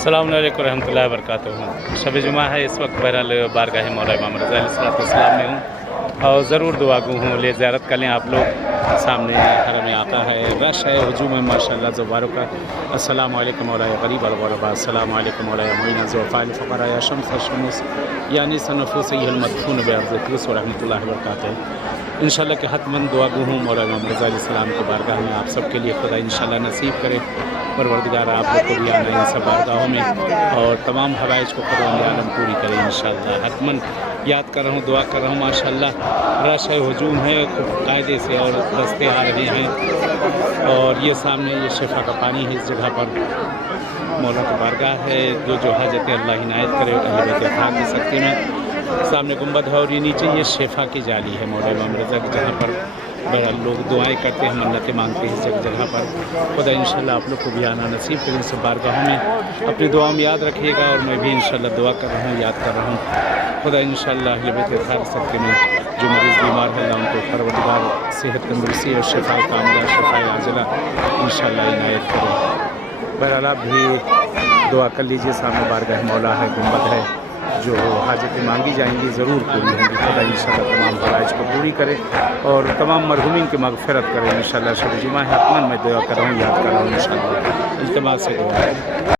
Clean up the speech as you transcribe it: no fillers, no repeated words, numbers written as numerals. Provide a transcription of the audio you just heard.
अस्सलाम वालेकुम रहमतुल्लाहि व बरकातुहू। शब जुमा है, इस वक्त बहरहाल बारगाह मौला इमाम रज़ा अलैहिस्सलाम में हूँ और ज़रूर दुआ गो हूँ। ले ज़ियारत कर लें आप लोग। सामने हरम आका है, रश है, हुजूम है माशाअल्लाह ज़ुबारों का। अस्सलाम वालेकुम मौला गरीब अलगरबा, अस्सलाम वालेकुम मौला मुइना ज़ुफ़ाइल फ़क़रा या शम्स शमूस यानी सनफ़ुस यलमदफून बेअर्ज़ व रहमतुल्लाहि व बरकातुहू। इंशाअल्लाह के हतमन दुआ गो हूँ मौला इमाम रज़ा अलैहिस्सलाम की बारगाह में आप सबके लिए खुदा इंशाअल्लाह नसीब करे। परवरदिगार आप लोग को भी आना इन सब बारगाहों में और तमाम हवाइज को खुदा आलम पूरी करे इंशाअल्लाह। हतमन याद कर रहा हूँ, दुआ कर रहा हूँ। माशाअल्लाह रश है, हुजूम है खूब कायदे से और दस्ते आ रहे हैं। और ये सामने ये शिफा का पानी है, इस जगह पर मौला की बारगाह है। जो हाजतें अल्लाह इनायत करे अहले बैत अतहार की सकते में। सामने गुंबद है और ये नीचे ये शिफा की जाली है मौला इमाम रज़ा की, जहाँ पर बहरहाल लोग दुआएं करते हैं, मन्नतें मांगते हैं। इस जगह पर खुदा इंशाअल्लाह आप लोग को भी आना नसीब करें। इन सब बारगाहों में अपनी दुआओं में याद रखिएगा और मैं भी इंशाअल्लाह दुआ कर रहा हूँ, याद कर रहा हूँ। खुदा इंशाअल्लाह अहले बैत अतहार की सकते में जो मरीज़ बीमार है अल्लाह उनको परवरदिगार सेहत तंदुरुस्ती और शिफा कामिला शिफा आजिला इंशाअल्लाह इनायत करें। बहरहाल आप भी दुआ कर लीजिए। सामने बारगाह मौला है, गुंबद है, जो हाजतें मांगी जाएंगी ज़रूर पूरी होंगी। खुदा इंशाअल्लाह तमाम हवाइज को पूरी करे और तमाम मरहूमीन की मग़फ़िरत करे इंशाअल्लाह। शब जुमा है, अपना मैं दुआ कर रहा हूँ, याद कर रहा हूँ इंशाअल्लाह। इल्तिमास से दुआ है।